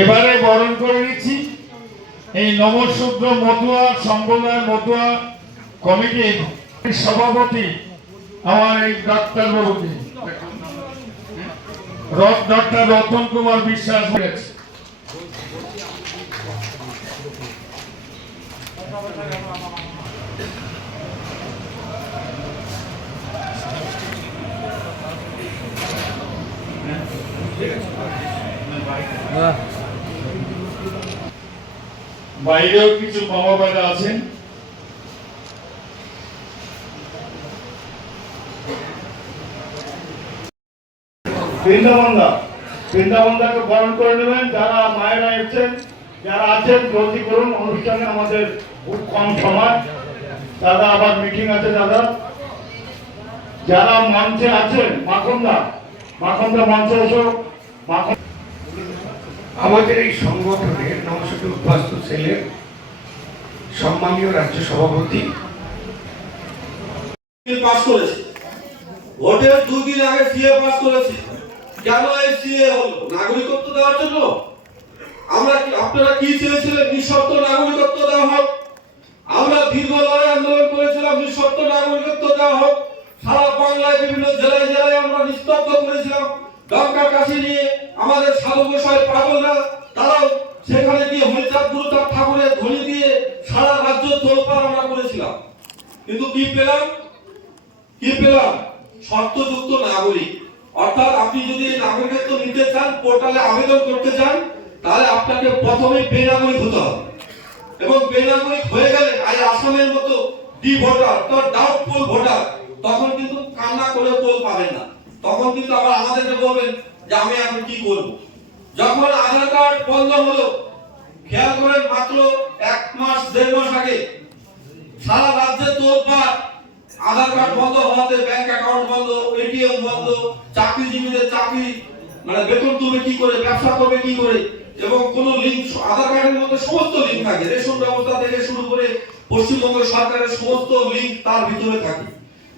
এবারে বরণ করে নিচ্ছি। এই নবশূদ্র মতুয়া সম্প্রদায় মতুয়া কমিটির সভাপতি আমার এই ডাক্তার বাবুকে। ডক্টর রতন কুমার বিশ্বাস রয়েছে বাইরেও কিছু মামা বাবা আছেন বৃন্দাবন্দা। বৃন্দাবন্দাকে বরণ করে নেবেন। যারা মায়েরা এসছেন, যারা আছেন জলদি করুন। অনুষ্ঠানে আমাদের খুব কম সময়। দাদা, আবার মিটিং আছে, দাদা। যারা মঞ্চে আছেন, মাখনদা। মাখনদা মঞ্চে এসো। মাখন আমাদের এই সংগঠনের নমস্কার উদ্বাস্ত সেলের সম্মানীয় রাজ্য সভাপতি। আপনারা কি চেয়েছিলেন নাগরিকত্ব হোক? আমরা আন্দোলন করেছিলাম নাগরিকত্ব হোক। বাংলায় বিভিন্ন জেলায় জেলায় আমরা নিস্তব্ধ করেছিলাম। ডঙ্কা কাশি নিয়ে আমাদের সাধু গোসাই পাগলরা, তারাও সেখানে গিয়ে হরিচাঁদ গুরুচাঁদ ঠাকুরের ধ্বনি দিয়ে সারা রাজ্য তোলপাড় আমরা করেছিলাম। কিন্তু কি পেলাম? কি পেলাম? শর্তযুক্ত নাগরিক। অর্থাৎ আপনি যদি নাগরিকত্ব নিতে চান, পোর্টালে আবেদন করতে চান, তাহলে আপনাকে প্রথমে বেনাগরিক হতে হবে। এবং বেনাগরিক হয়ে গেলে আজ আসামের মতো ডি ভোটার তো ডাউটফুল ভোটার, তখন কিন্তু কান্না করে পোল পাবেন না। তখন কিন্তু আবার আমাদেরকে বলবেন যে আমি এখন কি করব। যখন আধার কার্ড বন্ধ হলো, খেয়াল করেন মাত্র এক মাস, দেড় মাস আগে সারা রাজ্যে তোলপাড় আধার কার্ড বন্ধ হওয়াতে ব্যাংক অ্যাকাউন্ট বন্ধ এটিএম বন্ধ, চাকরিজীবীদের চাকরি মানে বেতন তুলবে কি করে, ব্যবসা করবে কি করে, এবং কোন লিঙ্ক আধার কার্ডের মধ্যে সমস্ত লিঙ্ক থাকে। রেশন ব্যবস্থা থেকে শুরু করে পশ্চিমবঙ্গ সরকারের সমস্ত লিঙ্ক তার ভিতরে থাকে।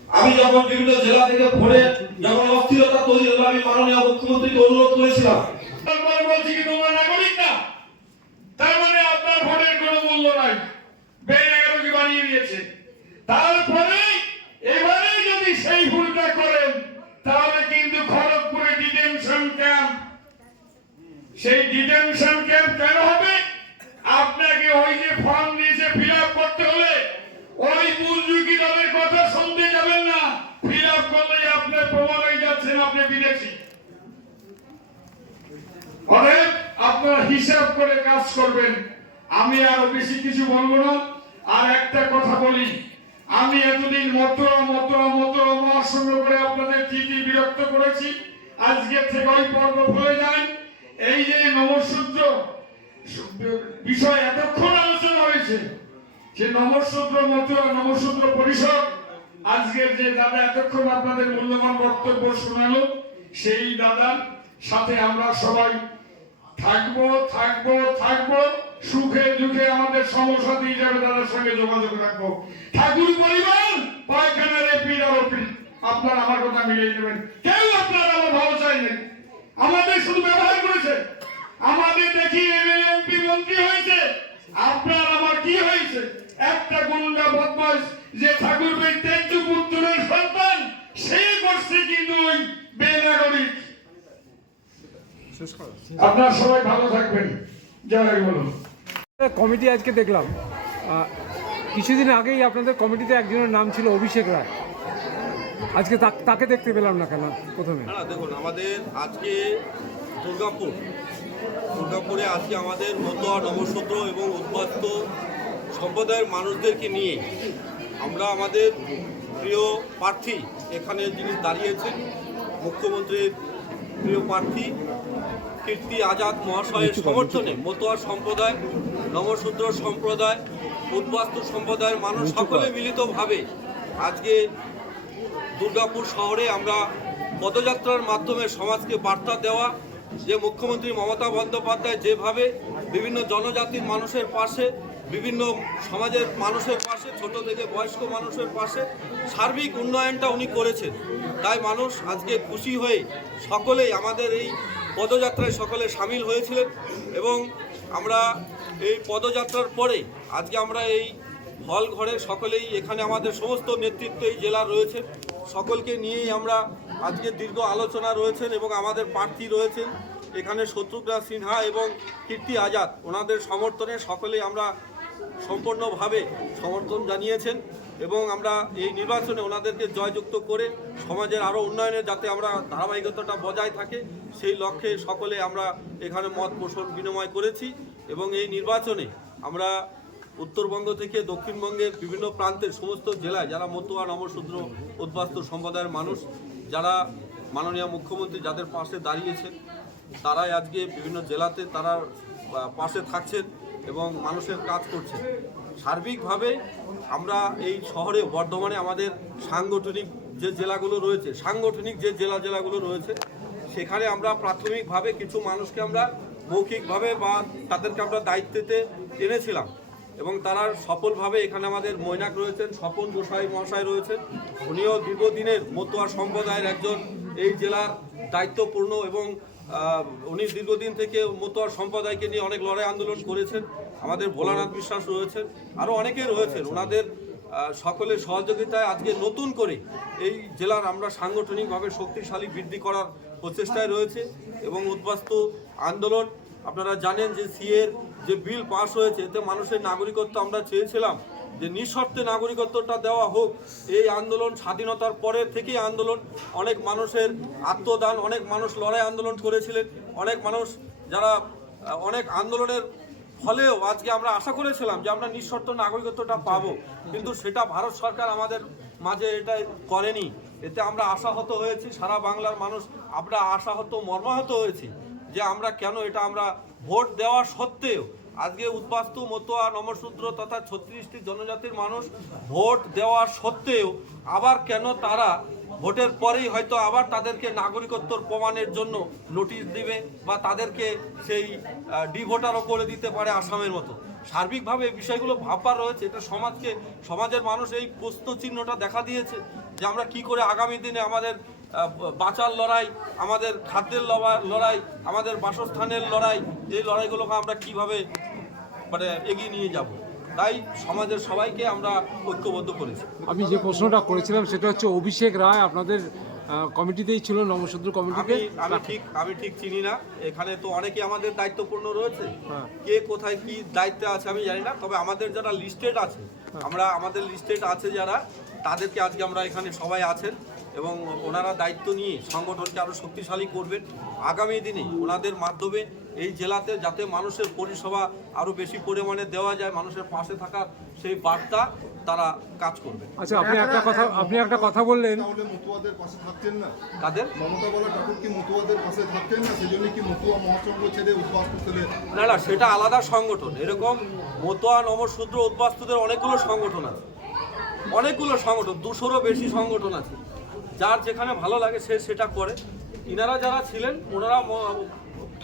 আমি যখন বিভিন্ন জেলা থেকে ফোনে যখন অস্থিরতা তৈরি হলো, আমি মাননীয় মুখ্যমন্ত্রীকে অনুরোধ করেছিলাম। তারপরে বলছি কি, তোমরা নাগরিক না? তার মানে আপনার ভোটের কোনো মূল্য নাই। বানিয়ে দিয়েছে। তারপরে এবারে যদি সেই ভুলটা করেন, তাহলে কিন্তু খড়গপুরে ডিটেনশন ক্যাম্প। সেই ডিটেনশন ক্যাম্প কেন হবে? আপনাকে ওই যে ফর্ম দিয়েছে ফিল আপ করতে হলে ওই বুজরুকি দলের কথা শুনতে যাবেন না ফিল আপ করলে আপনার প্রমাণ হয়ে যাচ্ছেন আপনি বিদেশি অতএব আপনারা হিসাব করে কাজ করবেন। আমি আরও বেশি কিছু বলব না। আর একটা কথা বলি। আমি এতদিন মত মত মতরা মহাসংঘ করে আপনাদের চিঠি বিরক্ত করেছি, আজকে থেকে ওই পর্ব ভুলে যান। এই যে নমসূত্র বিষয় এতক্ষণ আলোচনা হয়েছে যে নমসূত্র মতুয়া নমসূত্র পরিষদ আজকের যে দাদা এতক্ষণ আপনাদের মূল্যবান বক্তব্য শোনালো, সেই দাদার সাথে আমরা সবাই থাকব থাকব থাকব। সুখে দুঃখে আমাদের সমস্যা দিয়ে যাবে দাদার সঙ্গে যোগাযোগ রাখব। ঠাকুর পরিবার, পায়খানার এপিড আর আপনার আমার কথা মিলিয়ে দেবেন কেউ আপনার আমার ভালো চাই নেই। আমাদের শুধু ব্যবহার করেছে। আমাদের দেখি এমএলএ এমপি মন্ত্রী হয়েছে। আপনার আমার কি হয়েছে? একটা গুন্ডা বদমাস যে ঠাকুর ভাই তেজ পুত্রের সন্তান সে করছে কিন্তু ওই বেনাগরিক আপনার সবাই ভালো থাকবেন। জয় বলুন। কমিটি আজকে দেখলাম। কিছুদিন আগেই আপনাদের কমিটিতে একজনের নাম ছিল অভিষেক রায়। আজকে তাকে দেখতে পেলাম না কেন? প্রথমে। না দেখুন আমাদের আজকে দুর্গাপুর। দুর্গাপুরে আজকে আমাদের মতোয়া নবসূত্র এবং উদ্বাস্ত সম্প্রদায়ের মানুষদেরকে নিয়ে আমরা আমাদের প্রিয় প্রার্থী এখানে যিনি দাঁড়িয়েছেন মুখ্যমন্ত্রীর প্রিয় প্রার্থী কীর্তি আজাদ মহাশয়ের সমর্থনে মতোয়া সম্প্রদায় নবসূত্র সম্প্রদায় উদ্বাস্তু সম্প্রদায়ের মানুষ সকলে মিলিতভাবে আজকে দুর্গাপুর শহরে আমরা পদযাত্রার মাধ্যমে সমাজকে বার্তা দেওয়া যে মুখ্যমন্ত্রী মমতা বন্দ্যোপাধ্যায় যেভাবে বিভিন্ন জনজাতির মানুষের পাশে বিভিন্ন সমাজের মানুষের পাশে ছোট থেকে বয়স্ক মানুষের পাশে সার্বিক উন্নয়নটা উনি করেছেন। তাই মানুষ আজকে খুশি হয়ে সকলেই আমাদের এই পদযাত্রায় সকলে সামিল হয়েছিলেন এবং আমরা এই পদযাত্রার পরে আজকে আমরা এই হল ঘরে সকলেই এখানে আমাদের সমস্ত নেতৃত্ব এই জেলার রয়েছে সকলকে নিয়েই আমরা আজকে দীর্ঘ আলোচনা রয়েছেন এবং আমাদের প্রার্থী রয়েছেন। এখানে শত্রুঘ্না সিনহা এবং কীর্তি আজাদ, ওনাদের সমর্থনে সকলেই আমরা সম্পূর্ণভাবে সমর্থন জানিয়েছেন। এবং আমরা এই নির্বাচনে ওনাদেরকে জয়যুক্ত করে সমাজের আরও উন্নয়নে যাতে আমরা ধারাবাহিকতাটা বজায় থাকে, সেই লক্ষ্যে সকলে আমরা এখানে মত পোষণ বিনিময় করেছি এবং এই নির্বাচনে আমরা উত্তরবঙ্গ থেকে দক্ষিণবঙ্গের বিভিন্ন প্রান্তের সমস্ত জেলায় যারা মতুয়া নমশূদ্র উদ্বাস্তু সম্প্রদায়ের মানুষ, যারা মাননীয় মুখ্যমন্ত্রী যাদের পাশে দাঁড়িয়েছেন, তারাই আজকে বিভিন্ন জেলাতে তারা পাশে থাকছেন এবং মানুষের কাজ করছেন। সার্বিকভাবে আমরা এই শহরে, বর্ধমানে আমাদের সাংগঠনিক যে জেলাগুলো রয়েছে, সাংগঠনিক যে জেলা জেলাগুলো রয়েছে, সেখানে আমরা প্রাথমিকভাবে কিছু মানুষকে আমরা মৌখিকভাবে বা তাদেরকে আমরা দায়িত্বেতে এনেছিলাম এবং তারা সফলভাবে এখানে আমাদের মৈনাক রয়েছেন, স্বপন গোসাই মহাশয় রয়েছেন। উনিও দীর্ঘদিনের মতুয়া সম্প্রদায়ের একজন এই জেলার দায়িত্বপূর্ণ এবং উনি দীর্ঘদিন থেকে মতুয়া সম্প্রদায়কে নিয়ে অনেক লড়াই আন্দোলন করেছেন। আমাদের ভোলানাথ বিশ্বাস রয়েছেন আরও অনেকে রয়েছেন। ওনাদের সকলের সহযোগিতায় আজকে নতুন করে এই জেলার আমরা সাংগঠনিকভাবে শক্তিশালী বৃদ্ধি করার প্রচেষ্টায় রয়েছে এবং উদ্বাস্ত আন্দোলন। আপনারা জানেন যে সিএর যে বিল পাস হয়েছে, এতে মানুষের নাগরিকত্ব আমরা চেয়েছিলাম। যে নিঃশর্তে নাগরিকত্বটা দেওয়া হোক, এই আন্দোলন স্বাধীনতার পরে থেকেই আন্দোলন। অনেক মানুষের আত্মদান, অনেক মানুষ লড়াই আন্দোলন করেছিলেন। অনেক মানুষ যারা অনেক আন্দোলনের ফলেও আজকে আমরা আশা করেছিলাম যে আমরা নিঃশর্ত নাগরিকত্বটা পাবো। কিন্তু সেটা ভারত সরকার আমাদের মাঝে এটা করেনি। এতে আমরা আশাহত হয়েছি, সারা বাংলার মানুষ আমরা আশাহত, মর্মাহত হয়েছি যে আমরা কেন এটা আমরা ভোট দেওয়া সত্ত্বেও আজকে উদ্বাস্তু, মতুয়া, নমশূদ্র তথা ছত্রিশটি জনজাতির মানুষ ভোট দেওয়া সত্ত্বেও আবার কেন তারা ভোটের পরেই হয়তো আবার তাদেরকে নাগরিকত্বর প্রমাণের জন্য নোটিশ দিবে বা তাদেরকে সেই ডি ভোটারও করে দিতে পারে আসামের মতো। সার্বিকভাবে এই বিষয়গুলো ভাববার রয়েছে। এটা সমাজকে, সমাজের মানুষ এই প্রশ্ন চিহ্নটা দেখা দিয়েছে যে আমরা কি করে আগামী দিনে আমাদের বাঁচার লড়াই, আমাদের খাদ্যের লড়া- লড়াই, আমাদের বাসস্থানের লড়াই, এই লড়াইগুলোকে আমরা কীভাবে মানে এগিয়ে নিয়ে যাব? তাই সমাজের সবাইকে আমরা ঐক্যবদ্ধ করেছি। আমি যে প্রশ্নটা করেছিলাম সেটা হচ্ছে অভিষেক রায় আপনাদের কমিটিতেই ছিল নমশূদ্র কমিটিতে। আমি ঠিক আমি ঠিক চিনি না। এখানে তো অনেকেই আমাদের দায়িত্বপূর্ণ রয়েছে। হ্যাঁ। কে কোথায় কি দায়িত্বে আছে আমি জানি না তবে আমাদের যারা লিস্টেড আছে আমরা আমাদের লিস্টেড আছে যারা তাদেরকে আজকে আমরা এখানে সবাই আছেন এবং ওনারা দায়িত্ব নিয়ে সংগঠনকে আরও শক্তিশালী করবেন। আগামী দিনে ওনাদের মাধ্যমে এই জেলাতে যাতে মানুষের পরিষেবা আরও বেশি পরিমাণে দেওয়া যায় মানুষের পাশে থাকার সেই বার্তা তারা কাজ করবে আচ্ছা আপনি একটা কথা আপনি একটা কথা বললেন। তাহলে মতুয়াদের পাশে থাকতেন না? তাদের মমতা বলা ঠাকুর কি মতুয়াদের পাশে থাকতেন না? সেজন্য কি মতুয়া মহাসংঘ ছেড়ে উদ্বাস্তু ছেড়ে না না সেটা আলাদা সংগঠন। এরকম মতোয়া নমশূদ্র উদ্বাস্তুদের অনেকগুলো সংগঠন আছে। অনেকগুলো সংগঠন দুশোরও বেশি সংগঠন আছে। যার যেখানে ভালো লাগে সে সেটা করে। ইনারা যারা ছিলেন, ওনারা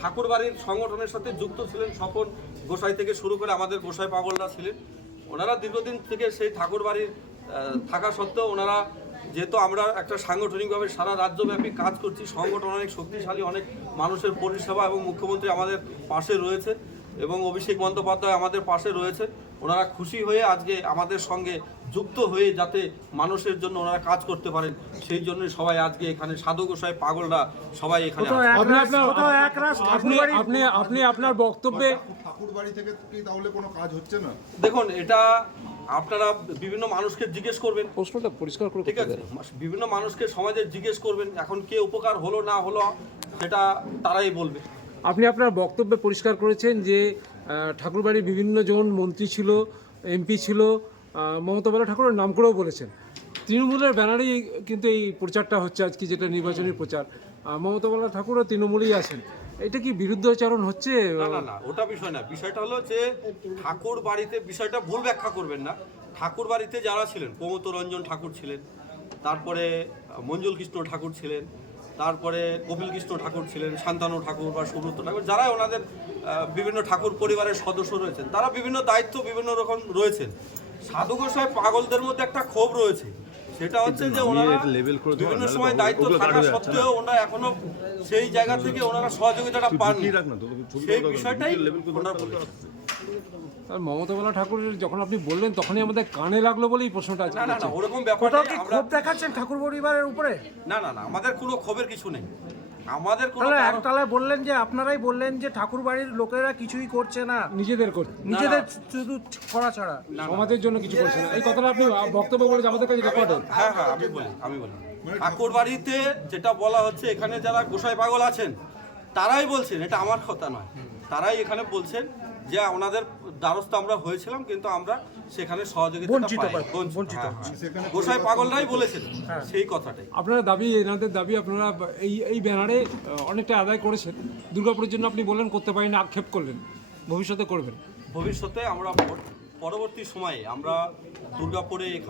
ঠাকুর বাড়ির সংগঠনের সাথে যুক্ত ছিলেন, স্বপন গোসাই থেকে শুরু করে আমাদের গোসাই পাগলরা ছিলেন। ওনারা দীর্ঘদিন থেকে সেই ঠাকুর বাড়ির থাকা সত্ত্বেও ওনারা যেহেতু আমরা একটা সাংগঠনিকভাবে সারা রাজ্যব্যাপী কাজ করছি, সংগঠন অনেক শক্তিশালী, অনেক মানুষের পরিষেবা এবং মুখ্যমন্ত্রী আমাদের পাশে রয়েছে। এবং অভিষেক বন্দ্যোপাধ্যায় আমাদের পাশে রয়েছে। ওনারা খুশি হয়ে আজকে আমাদের সঙ্গে যুক্ত হয়ে যাতে মানুষের জন্য ওনারা কাজ করতে পারেন সেই জন্য সবাই আজকে এখানে সাধু গোসাই পাগলরা সবাই এখানে আপনি আপনার আপনি আপনি আপনি আপনার বক্তব্যে ঠাকুর বাড়ি থেকে কি তাহলে কোনো কাজ হচ্ছে না? দেখুন এটা আপনারা বিভিন্ন মানুষকে জিজ্ঞেস করবেন। প্রশ্নটা পরিষ্কার করে ঠিক আছে বিভিন্ন মানুষকে সমাজে জিজ্ঞেস করবেন এখন কে উপকার হলো না হলো সেটা তারাই বলবে। আপনি আপনার বক্তব্যে পরিষ্কার করেছেন যে ঠাকুরবাড়ির বিভিন্ন জন মন্ত্রী ছিল, এমপি ছিল মমতা বালা ঠাকুরের নাম করেও বলেছেন। তৃণমূলের ব্যানারেই কিন্তু এই প্রচারটা হচ্ছে আজকে, যেটা নির্বাচনী প্রচার। মমতা বালা ঠাকুরও তৃণমূলেই আছেন। এটা কি বিরুদ্ধাচরণ হচ্ছে? না না ওটা বিষয় না। বিষয়টা হলো যে ঠাকুর বাড়িতে বিষয়টা ভুল ব্যাখ্যা করবেন না। ঠাকুর বাড়িতে যারা ছিলেন প্রমত রঞ্জন ঠাকুর ছিলেন, তারপরে মঞ্জুল কৃষ্ণ ঠাকুর ছিলেন তারপরে কপিল কৃষ্ণ ঠাকুর ছিলেন শান্তানু ঠাকুর বা সুব্রত ঠাকুর যারা ওনাদের বিভিন্ন ঠাকুর পরিবারের সদস্য রয়েছেন তারা বিভিন্ন দায়িত্ব বিভিন্ন রকম রয়েছেন। সাধু গোসাই পাগলদের মধ্যে একটা ক্ষোভ রয়েছে সেটা হচ্ছে যে ওনারা বিভিন্ন সময় দায়িত্ব থাকা সত্ত্বেও ওনারা এখনও সেই জায়গা থেকে ওনারা সহযোগিতাটা পাননি। সেই বিষয়টাই ওনারা মমতা বালা ঠাকুরের যখন আপনি বললেন তখনই আমাদের কানে লাগল বলেই প্রশ্নটা আছে। না না না ওরকম ব্যাপার কোথাও কি ক্ষোভ দেখাচ্ছেন ঠাকুর পরিবারের উপরে? না না না আমাদের কোনো ক্ষোভের কিছু নেই। আমাদের কোনো তাহলে কারণ- একতলায় বললেন যে আপনারাই বললেন যে ঠাকুর বাড়ির লোকেরা কিছুই করছে না। নিজেদের করতে নিজেদের শুধু করা ছাড়া। সমাজের জন্য কিছু করছে না। এই কথাটা আপনি বক্তব্য বলে আমাদের কাছে রেকর্ড হ্যাঁ হ্যাঁ আমি বলি আমি বলি। ঠাকুর বাড়িতে যেটা বলা হচ্ছে এখানে যারা গোসাই পাগল আছেন তারাই বলছেন এটা আমার কথা নয়। তারাই এখানে বলছেন যে ওনাদের দ্বারস্থ আমরা হয়েছিলাম কিন্তু আমরা সেখানে সহযোগিতা বঞ্চিত পাই- বঞ্চিত গোসাই পাগলরাই বলেছেন সেই কথাটাই। আপনারা দাবি এনাদের দাবি আপনারা এই এই ব্যানারে অনেকটা আদায় করেছেন। দুর্গাপুরের জন্য আপনি বললেন করতে পারেন আক্ষেপ করলেন। ভবিষ্যতে করবেন। ভবিষ্যতে আমরা পরবর্তী সময়ে আমরা দুর্গাপুরে এখানে